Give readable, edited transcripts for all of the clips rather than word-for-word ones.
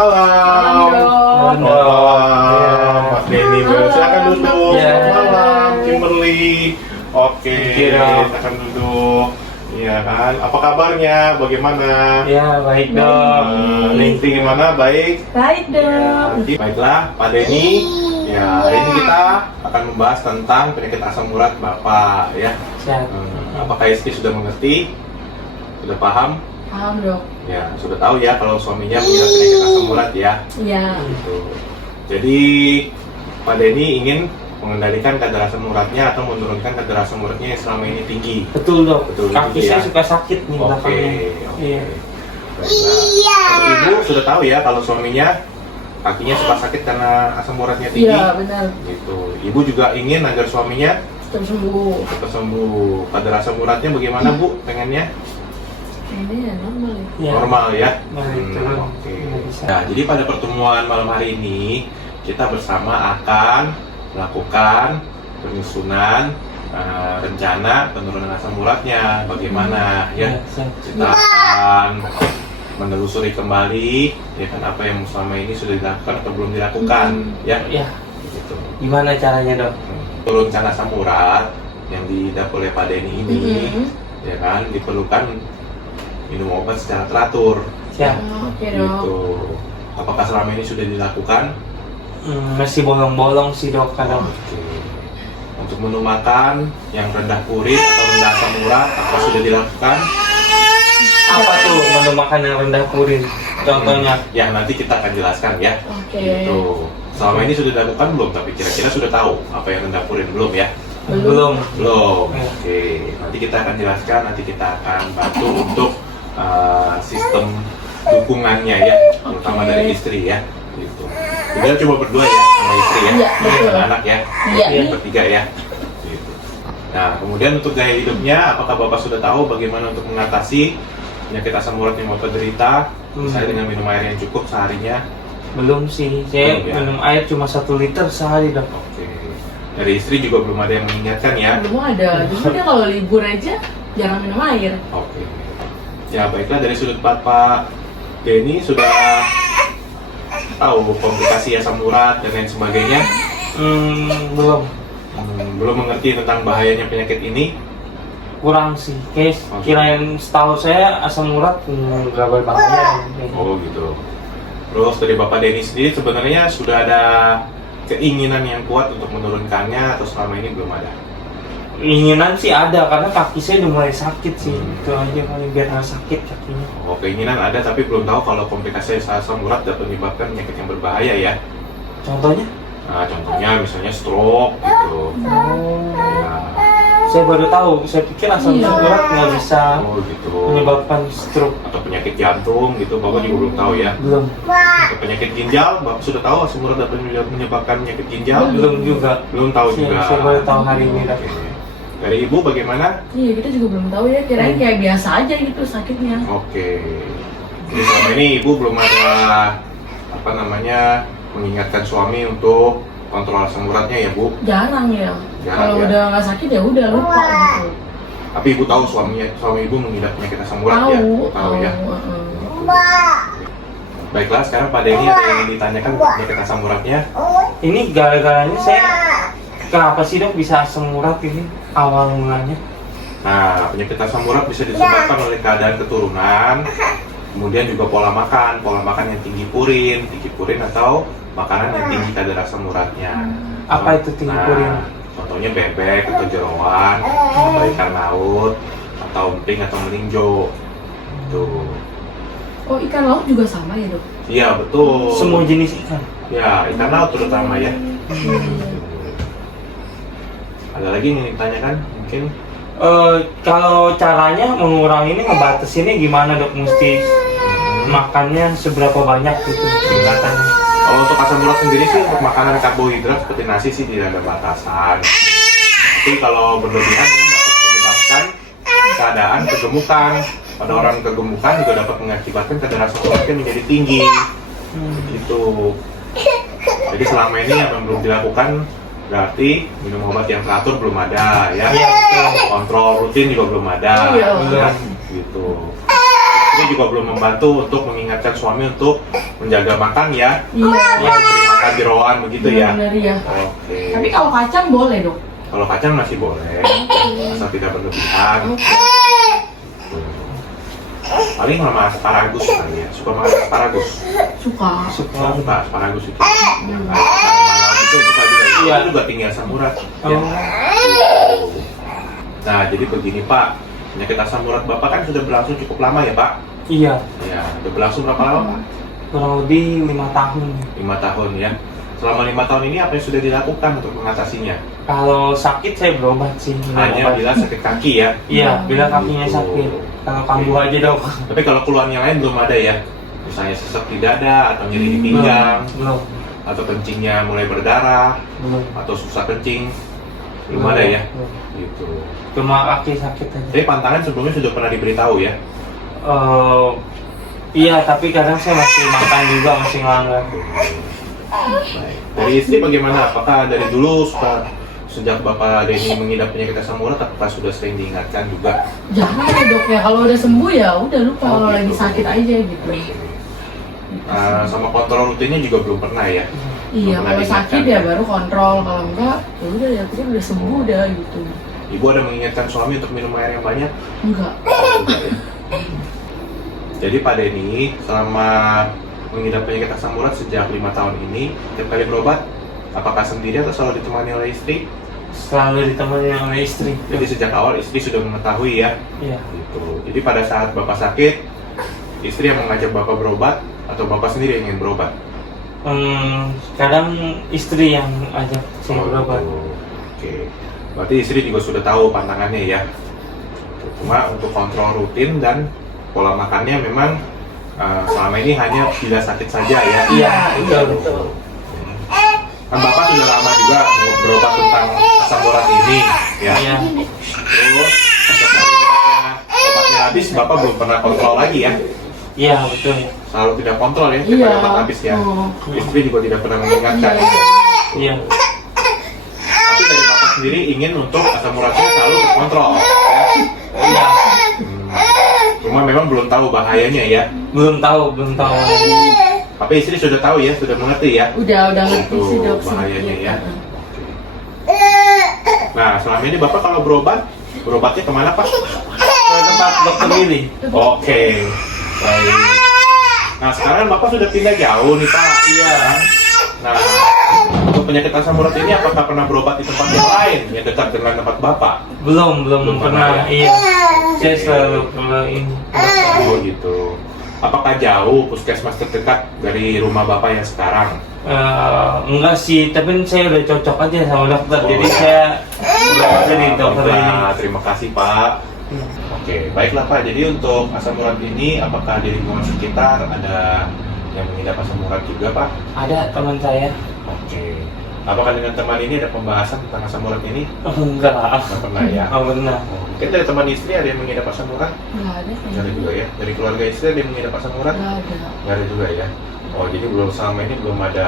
malam. Malam. Malam. Mas Denny, silakan duduk. Ya. Selamat malam, Kimberly. Oke, Kira. silakan duduk. Iya kan? Apa kabarnya? Bagaimana? Ya, baik dok. Lingti gimana? Baik? Baik dong. Baiklah, Pak Denny. Ya, hari ini kita akan membahas tentang penyakit asam urat Bapak ya. Siap. Apakah istri sudah mengerti? Sudah paham? Paham dok. Ya, sudah tahu ya kalau suaminya punya penyakit asam urat ya. Iya. Gitu. Jadi Pak Denny ingin mengendalikan kadar asam uratnya atau menurunkan kadar asam uratnya yang selama ini tinggi. Betul dok. Betul, Kaki gitu saya ya. suka sakit nih Oke, belakangnya. oke. Iya. Baiklah. Ibu sudah tahu ya kalau suaminya kakinya suka sakit karena asam uratnya tinggi. Iya benar. Gitu. Ibu juga ingin agar suaminya Cepat sembuh. cepat sembuh. Kadar asam uratnya bagaimana Bu? Pengennya Ini ya normal ya. Iya. normal ya. Nah, itu. Oke. Nggak bisa. Nah, jadi pada pertemuan malam hari ini kita bersama akan melakukan penyusunan rencana penurunan asam uratnya bagaimana ya. Siap. Kita akan menelusuri kembali ya kan apa yang selama ini sudah dilakukan atau belum dilakukan ya. Ya. Gitu. Gimana caranya dok? Turunkan asam urat yang diidap oleh Pak Denny ini ya kan diperlukan minum obat secara teratur. Siap. Oke dok. Gitu. Apakah selama ini sudah dilakukan? Masih bolong-bolong sih dok kadang. Oke. Untuk menu makan yang rendah purit atau rendah asam urat, apa sudah dilakukan? Apa tuh menu makan yang rendah purin? Contohnya? Ya nanti kita akan jelaskan ya. Oke. Gitu. Selama ini sudah dilakukan belum? Tapi kira-kira sudah tahu apa yang rendah purit belum ya? Belum. Belum. Ya. Oke. Nanti kita akan jelaskan. Nanti kita akan bantu untuk sistem dukungannya ya, terutama dari istri ya. Gitu. Kita coba berdua ya sama istri ya, Iya, betul. sama anak ya. Iya. Bertiga ya. Gitu. Nah, kemudian untuk gaya hidupnya, apakah Bapak sudah tahu bagaimana untuk mengatasi penyakit asam urat yang Bapak derita? Misalnya dengan minum air yang cukup seharinya. Belum sih. Saya Belum, ya. minum air cuma 1 liter sehari dok. Oke. Dari istri juga belum ada yang mengingatkan ya. Belum ada. Justru dia kalau libur aja jarang minum air. Oke. Ya baiklah, dari sudut Pak Denny sudah tahu komplikasi asam urat dan lain sebagainya. Belum. Belum mengerti tentang bahayanya penyakit ini. Kurang sih. Kayak Oke. kirain setahu saya asam urat nggak berbahaya. Oh gitu. Terus dari Bapak Denny sendiri sebenarnya sudah ada keinginan yang kuat untuk menurunkannya atau selama ini belum ada? Keinginan sih ada karena kaki saya udah mulai sakit sih. Itu aja kali biar nggak sakit kakinya. Oh, keinginan ada tapi belum tahu kalau komplikasi asam urat dapat menyebabkan penyakit yang berbahaya ya. Contohnya? Nah, contohnya misalnya stroke gitu. Ya. Saya baru tahu. Saya pikir asam Iya. urat nggak bisa Oh gitu. menyebabkan stroke. Atau penyakit jantung gitu, Bapak juga belum tahu ya. Belum. Atau penyakit ginjal, Bapak sudah tahu asam urat dapat menyebabkan penyakit ginjal? Belum juga. Belum tahu Saya- juga. saya baru tahu hari ini, Dok. Oke. Dari Ibu bagaimana? Iya kita juga belum tahu ya. Kirain kayak biasa aja gitu sakitnya. Oke. Jadi selama ini Ibu belum ada apa namanya mengingatkan suami untuk kontrol asam uratnya ya, Bu. Jarang ya. Jarang, Kalau ya. udah nggak sakit ya udah lupa gitu. Tapi Ibu tahu suami Ibu mengidap penyakit asam urat ya? Tahu. Tahu ya. heeh. Baiklah, sekarang Pak Denny ada yang ingin ditanyakan untuk penyakit asam uratnya. Ini gara-garanya saya kenapa sih dok bisa asam urat ini awal mulanya? Nah, penyakit asam urat bisa disebabkan oleh keadaan keturunan, kemudian juga pola makan yang tinggi purin atau makanan yang tinggi kadar asam uratnya. Apa itu tinggi purin? Contohnya bebek atau jeroan, atau ikan laut, atau emping atau melinjo. Tuh. Oh ikan laut juga sama ya dok? Iya, betul. Semua jenis ikan. Ya, ikan laut terutama ya. Ada lagi yang ditanyakan? Mungkin Kalau caranya mengurangi ini ngebatasinnya gimana dok? Mesti makannya seberapa banyak gitu tingkatannya? kalau untuk asam urat sendiri sih untuk makanan karbohidrat seperti nasi sih tidak ada batasan. Tapi kalau berlebihan dapat menyebabkan keadaan kegemukan. Pada orang kegemukan juga dapat mengakibatkan kadar asam uratnya menjadi tinggi. Gitu. Jadi selama ini yang belum dilakukan berarti minum obat yang teratur belum ada ya. Iya, betul. Kontrol rutin juga belum ada. Iya. Ya, gitu. Istri juga belum membantu untuk mengingatkan suami untuk menjaga makan ya. Iya. Sering makan jeroan begitu ya. Benar ya. Oke. Tapi kalau kacang boleh dong. Kalau kacang masih boleh, asal tidak berlebihan. Paling sama asparagus kali ya. Suka makan asparagus. Suka. Suka asparagus itu. Ya, malam itu suka juga. Iya. Itu juga tinggi asam urat. Ya. Oh. Nah, jadi begini Pak, penyakit asam urat Bapak kan sudah berlangsung cukup lama ya Pak? Iya, Ya, sudah berlangsung berapa lama Pak? kurang lebih 5 tahun. 5 tahun ya. Selama 5 tahun ini apa yang sudah dilakukan untuk mengatasinya? Kalau sakit saya berobat sih. minum Hanya obat. bila sakit kaki ya. Iya, bila kakinya Gitu. sakit. Kalau kambuh aja dok. Tapi kalau keluhan yang lain belum ada ya? Misalnya sesak di dada, atau nyeri di pinggang, Belum, atau kencingnya mulai berdarah, belum. atau susah kencing, belum ada ya? Belum. Gitu. Cuma kaki sakit aja. Jadi pantangan sebelumnya sudah pernah diberitahu ya? Iya, tapi kadang saya masih makan juga, masih ngelanggar. Baik. Dari istri bagaimana? Apakah dari dulu sejak Bapak Denny mengidap penyakit asam urat, apakah sudah sering diingatkan juga? Jangan ya dok ya. Kalau udah sembuh ya udah lupa. Oh, Kalau gitu. lagi sakit aja gitu. Sama kontrol rutinnya juga belum pernah ya? Iya, Pernah kalau diingatkan, sakit ya ya? baru kontrol. Kalau enggak, ya udah ya kita udah sembuh udah gitu. Ibu ada mengingatkan suami untuk minum air yang banyak? Enggak. Enggak ya? Jadi Pak Denny selama mengidap penyakit asam urat sejak 5 tahun ini, tiap kali berobat, apakah sendiri atau selalu ditemani oleh istri? Selalu ditemani oleh istri. Jadi sejak awal istri sudah mengetahui ya? Iya. Gitu. Jadi pada saat Bapak sakit, istri yang mengajak Bapak berobat atau Bapak sendiri yang ingin berobat? Kadang istri yang ajak saya berobat. gitu. Oke. Berarti istri juga sudah tahu pantangannya ya. Cuma untuk kontrol rutin dan pola makannya memang selama ini hanya bila sakit saja ya. Iya, betul. Kan Bapak sudah lama juga berobat tentang asam urat ini ya. Iya. Terus setiap kali obatnya habis, Bapak belum pernah kontrol lagi ya. Iya, betul. Selalu tidak kontrol ya, setiap Iya. kali obat habis ya. Oh. Istri juga tidak pernah mengingatkan. Iya. Tapi dari Bapak sendiri ingin untuk asam uratnya selalu terkontrol ya. Iya. Cuma memang belum tahu bahayanya ya. Belum tahu. Tapi istri sudah tahu ya, sudah mengerti ya. Udah ngerti Itu sih dok. bahayanya sedikit. ya. Nah, selama ini Bapak kalau berobatnya kemana Pak? Ke tempat dokter Willy. Oke, baik. Nah, sekarang Bapak sudah pindah jauh nih Pak. Iya. Nah, untuk penyakit asam urat ini apakah pernah berobat di tempat yang lain yang dekat dengan tempat Bapak? Belum Belum pernah, pernah. Iya. Saya selalu kalau ini. Oh gitu. Apakah jauh puskesmas terdekat dari rumah Bapak yang sekarang? Enggak sih, tapi saya udah cocok aja sama dokter. Oh, Jadi ya. saya udah jadi dokter ini. Baiklah, terima kasih Pak. Oke, baiklah Pak. Jadi untuk asam urat ini, apakah di lingkungan sekitar ada yang mengidap asam urat juga Pak? Ada teman saya. Oke. Apakah dengan teman ini ada pembahasan tentang asam urat ini? Enggak. Nggak pernah ya? Oh, benar. Mungkin dari teman istri ada yang mengidap asam urat? Nggak ada. Nggak ada juga ya? Dari keluarga istri ada yang mengidap asam urat? Nggak ada. Nggak ada juga ya? Oh, jadi selama ini belum ada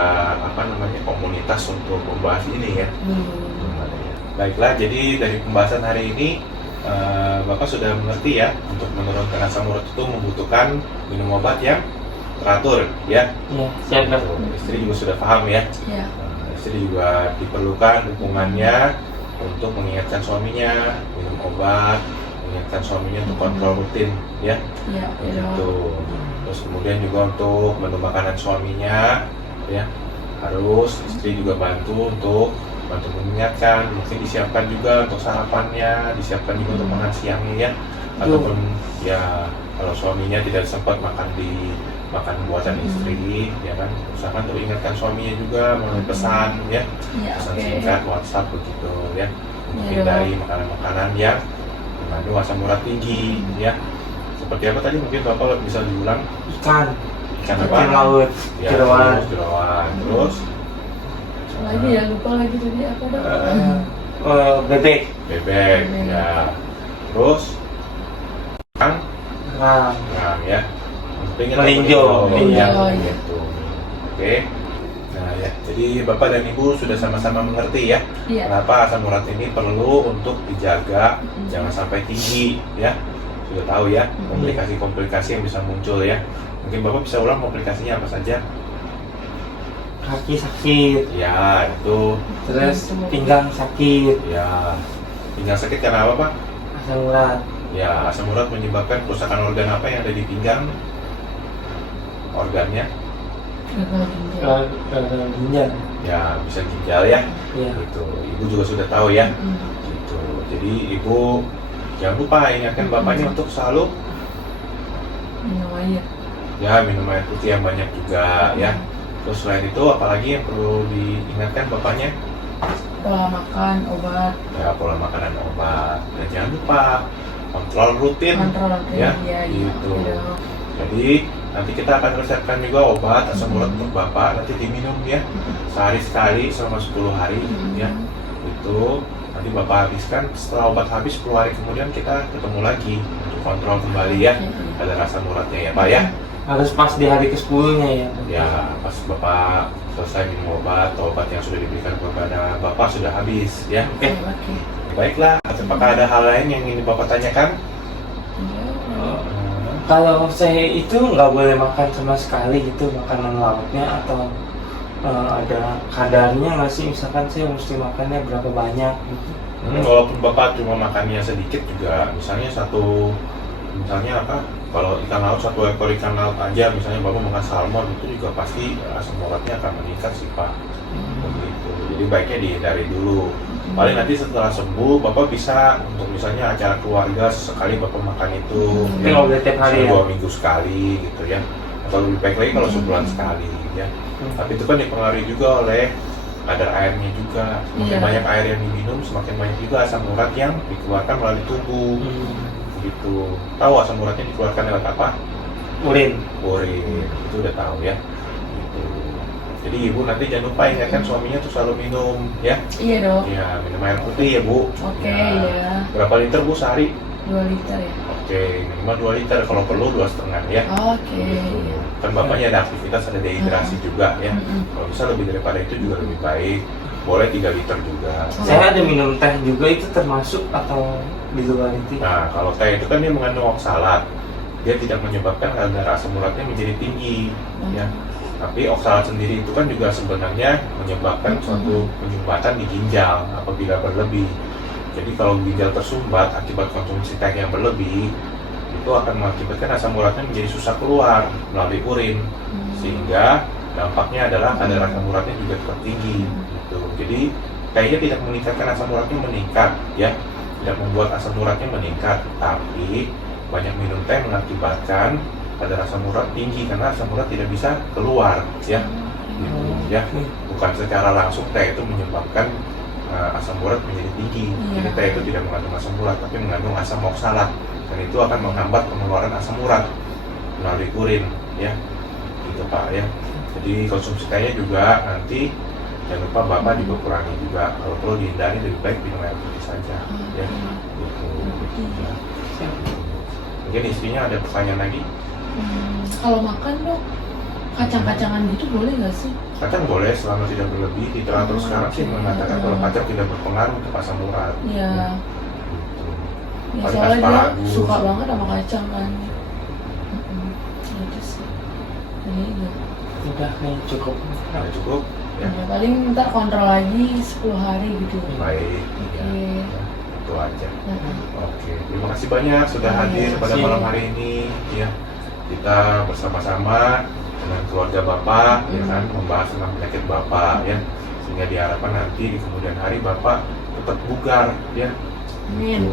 komunitas untuk membahas ini ya? Belum ada ya. Baiklah, jadi dari pembahasan hari ini Bapak sudah mengerti ya, untuk menurunkan asam urat itu membutuhkan minum obat yang teratur ya. Iya, siap dok. Istri juga sudah paham ya. Iya. Istri juga diperlukan dukungannya untuk mengingatkan suaminya minum obat, mengingatkan suaminya untuk kontrol rutin ya. Iya. Gitu. Terus kemudian juga untuk menu makanan suaminya ya, harus istri juga bantu untuk mengingatkan, mungkin disiapkan juga untuk sarapannya, disiapkan juga untuk makan siangnya ya, ataupun ya kalau suaminya tidak sempat makan buatan istri ya kan, usahakan untuk ingatkan suaminya juga melalui pesan ya, Iya. pesan Oke. singkat WhatsApp begitu ya, Iya. hindari makanan-makanan yang mengandung asam urat tinggi ya. Seperti apa tadi, mungkin Bapak bisa diulang? Ikan. Ikan apa? Ikan laut. Ya, Jeroan. jeroan. Terus Lagi ya lupa lagi tadi apa dok? Bebek. bebek ya. Terus kang Nah, ya. Pengen Melinjo. Melinjo. Gitu. Oke. Nah ya, jadi Bapak dan Ibu sudah sama-sama mengerti ya, Iya. kenapa asam urat ini perlu untuk dijaga, jangan sampai tinggi ya. sudah tahu ya komplikasi-komplikasi yang bisa muncul ya. Mungkin Bapak bisa ulang komplikasinya apa saja? Kaki sakit, Ya, itu terus pinggang sakit, ya. Pinggang sakit karena apa, Pak? asam urat, Ya, asam urat menyebabkan kerusakan organ apa yang ada di pinggang? Organnya? Gagal ginjal. gagal ginjal. Ya, bisa ginjal ya. Ya. Gitu. Ibu juga sudah tahu ya. Gitu. Jadi Ibu jangan lupa ingatkan Bapaknya untuk selalu Minum air. ya minum air putih yang banyak juga ya. Terus selain itu apalagi yang perlu diingatkan Bapaknya? Pola makan, obat. Ya, pola makanan, obat. Dan jangan lupa kontrol rutin. Kontrol Ya, ya, gitu. Iya. Jadi nanti kita akan resepkan juga obat asam urat untuk Bapak, nanti diminum ya sehari sekali selama 10 hari ya. Itu nanti Bapak habiskan, setelah obat habis 10 hari kemudian kita ketemu lagi untuk kontrol kembali ya kadar asam uratnya ya Pak ya. Harus pas di hari ke-10-nya ya. Ya, pas Bapak selesai minum obat yang sudah diberikan kepada Bapak sudah habis ya. Oke. Oke. Baiklah, apakah ada hal lain yang ingin Bapak tanyakan? Kalau saya itu nggak boleh makan sama sekali gitu makanan lautnya, atau ada kadarnya nggak sih? Misalkan saya mesti makannya berapa banyak gitu. Walaupun Bapak cuma makannya sedikit juga, misalnya apa? Kalau ikan laut, 1 ekor ikan laut aja, misalnya Bapak makan salmon, itu juga pasti asam uratnya akan meningkat sih Pak. Begitu. Jadi baiknya dihindari dulu. Paling nanti setelah sembuh, Bapak bisa untuk misalnya acara keluarga sekali Bapak makan itu. Tapi nggak boleh tiap hari ya? 2 minggu sekali gitu ya. Atau lebih baik lagi kalau sebulan sekali ya. Tapi itu kan dipengaruhi juga oleh kadar airnya juga. Semakin banyak air yang diminum, semakin banyak juga asam urat yang dikeluarkan melalui tubuh. Gitu. Tahu asam uratnya dikeluarkan lewat apa? Urin. Urin. Itu udah tahu ya. Gitu. Jadi Ibu nanti jangan lupa ingatkan suaminya tuh selalu minum ya. Iya dong. Ya, minum air putih ya Bu. Oke, Ya. ya. Berapa liter Bu sehari? 2 liter ya. Oke, minimal 2 liter, kalau perlu 2,5 ya. Oke. Gitu. Kan Bapaknya ada aktivitas, ada dehidrasi juga ya. Kalau bisa lebih daripada itu juga lebih baik. Boleh 3 liter juga. Saya ada minum teh juga, itu termasuk atau di luar itu? Nah, kalau teh itu kan dia mengandung oksalat. Dia tidak menyebabkan kadar asam uratnya menjadi tinggi ya. Tapi oksalat sendiri itu kan juga sebenarnya menyebabkan suatu penyumbatan di ginjal apabila berlebih. Jadi kalau ginjal tersumbat akibat konsumsi teh yang berlebih, itu akan mengakibatkan asam uratnya menjadi susah keluar melalui urin, sehingga dampaknya adalah kadar asam uratnya juga tetap tinggi. Gitu. Jadi kayaknya tidak meningkatkan asam uratnya meningkat, ya, tidak membuat asam uratnya meningkat, tapi banyak minum teh mengakibatkan kadar asam urat tinggi karena asam urat tidak bisa keluar, ya. Gitu, ya. Bukan secara langsung teh itu menyebabkan asam urat menjadi tinggi. Jadi teh itu tidak mengandung asam urat, tapi mengandung asam oksalat, dan itu akan menghambat pengeluaran asam urat melalui urin, ya. Gitu Pak, ya. Jadi konsumsi tehnya juga nanti jangan lupa Bapak juga kurangi juga. Kalau perlu dihindari, lebih baik minum air putih saja, ya. Gitu. Ya. Mungkin istrinya ada pertanyaan lagi? Kalau makan dok, kacang-kacangan gitu boleh nggak sih? Kacang boleh selama tidak berlebih. Literatur sekarang sih mengatakan kalau kacang tidak berpengaruh untuk asam urat. Iya. Gitu. Ya, Paling soalnya dia asparagus. suka banget sama kacang kan. Gitu sih. Jadi ya. Udah nih cukup. Nah, cukup. Ya. Ya, paling ntar kontrol lagi 10 hari gitu. Baik. Oke. Ya. Itu aja. Nah, Oke, terima kasih banyak sudah hadir pada malam hari ini. Ya, kita bersama-sama dengan keluarga Bapak, ya kan, membahas tentang penyakit Bapak, ya, sehingga diharapkan nanti di kemudian hari Bapak tetap bugar, ya, amin.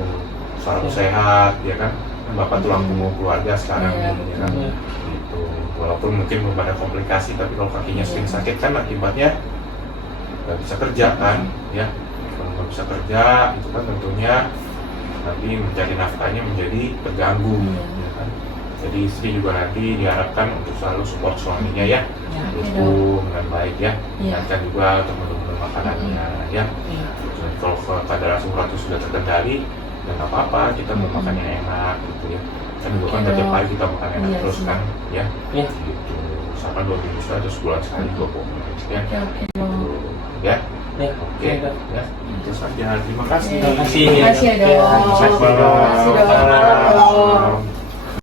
selalu sehat, ya kan. Bapak tulang punggung keluarga sekarang ini, ya kan. Iya. Gitu. Walaupun mungkin belum ada komplikasi, tapi kalau kakinya sering sakit kan akibatnya nggak bisa kerja kan, ya. Kalau nggak bisa kerja, itu kan tentunya nanti mencari nafkahnya menjadi terganggu, ya kan. Jadi istri juga nanti diharapkan untuk selalu support suaminya, ya, dukung dengan baik, ya, ingatkan juga untuk menu makanannya, ya. Dan kalau kadar asam urat itu sudah terkendali, ya nggak apa-apa, kita mau makan yang enak, gitu ya. Kan juga kan setiap hari kita makan enak terus kan, ya, gitu. Misalkan 2 minggu sekali atau sebulan sekali, 20 menit, ya. Oke. Ya, Ya, Oke, Dok. ya, itu saja. Terima kasih. Terima kasih. Terima kasih ya, Dok. Terima kasih, Dok. Terima kasih, Dok. Malam.